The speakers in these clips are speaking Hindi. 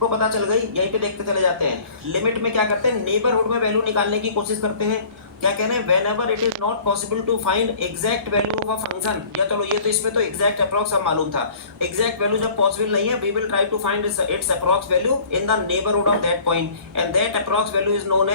को पता चल गई, यहीं पे देखते चले जाते हैं। लिमिट में क्या करते हैं, नेबरहुड में वैल्यू निकालने की कोशिश करते हैं। क्या कह रहे हैं, whenever it is not possible to find exact value of a function, या चलो ये तो इसमें तो एग्जैक्ट अप्रॉक्स हम मालूम था, एग्जैक्ट वैल्यू जब पॉसिबल नहीं है, we will try to find its approx value in the neighbourhood of that point and that approx value is known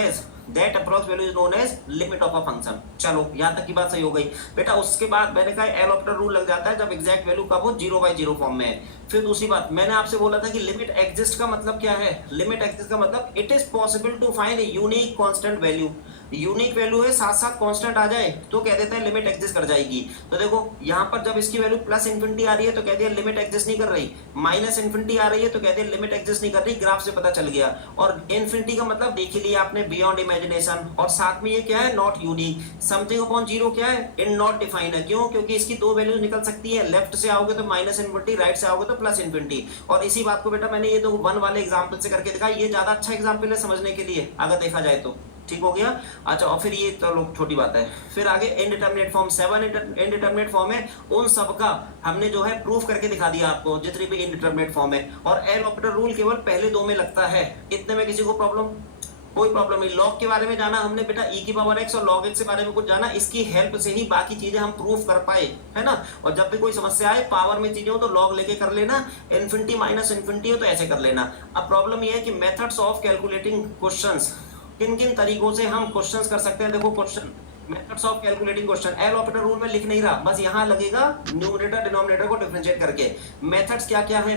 as limit of a function. चलो यहाँ तक की बात सही हो गई बेटा। उसके बाद मैंने कहा एल ऑप्टर रूल लग जाता है जब एग्जैक्ट वैल्यू कब हो, 0/0 फॉर्म में है। फिर दूसरी बात मैंने आपसे बोला था कि लिमिट एग्जिस्ट का मतलब क्या है, लिमिट एग्जिस्ट का मतलब it is possible to find unique constant value. Unique value है, साथ साथ कांस्टेंट आ जाए तो कह देते हैं लिमिट एग्जिस्ट कर जाएगी। तो देखो यहाँ पर जब इसकी वैल्यू प्लस इन्फिनिटी आ रही है तो कह दिया लिमिट एग्जिस्ट नहीं कर रही, माइनस इन्फिनिटी आ रही है तो कह दिया लिमिट एग्जिस्ट नहीं कर रही, ग्राफ से पता चल गया। और इन्फिनिटी का मतलब देख ही लिया आपने, बियॉन्ड इमेजिनेशन। और साथ में ये क्या है, not unique. Something upon zero क्या है, इन नॉट डिफाइन है। क्यों, क्योंकि इसकी दो वैल्यूज निकल सकती है, लेफ्ट से आओगे तो माइनस इन्फिनिटी, राइट से आओगे तो प्लस इन्फिनिटी। और इसी बात को बेटा मैंने ये तो 1 वाले एग्जाम्पल से करके दिखा, ये ज्यादा अच्छा एग्जाम्पल है समझने के लिए अगर देखा जाए तो। ठीक हो गया। अच्छा, और फिर ये चलो छोटी बात है। फिर आगे इनडिटरमिनेट फॉर्म, 7 इनडिटरमिनेट फॉर्म है, उन सब का हमने जो है प्रूफ करके दिखा दिया आपको जितनी भी इनडिटरमिनेट फॉर्म है। और एल ऑपरेटर रूल केवल पहले दो में लगता है, इतने में किसी को प्रॉब्लम, कोई प्रॉब्लम नहीं। लॉग के बारे में जाना हमने बेटा, e की पावर x और log x के बारे में कुछ जाना, इसकी हेल्प से ही बाकी चीजें हम प्रूफ कर पाए, है ना। और जब भी कोई समस्या आए पावर में चीजें हो तो log लेके कर लेना, इन्फिनिटी माइनस इन्फिनिटी हो तो ऐसे कर लेना। अब प्रॉब्लम यह है कि मेथड्स ऑफ कैलकुलेटिंग क्वेश्चंस, किन किन तरीकों से हम क्वेश्चंस कर सकते हैं। देखो question, methods of calculating question, L operator rule में लिख नहीं रहा, बस यहाँ लगेगा न्यूमरेटर डिनोमिनेटर को डिफरेंशिएट करके। मेथड्स क्या क्या है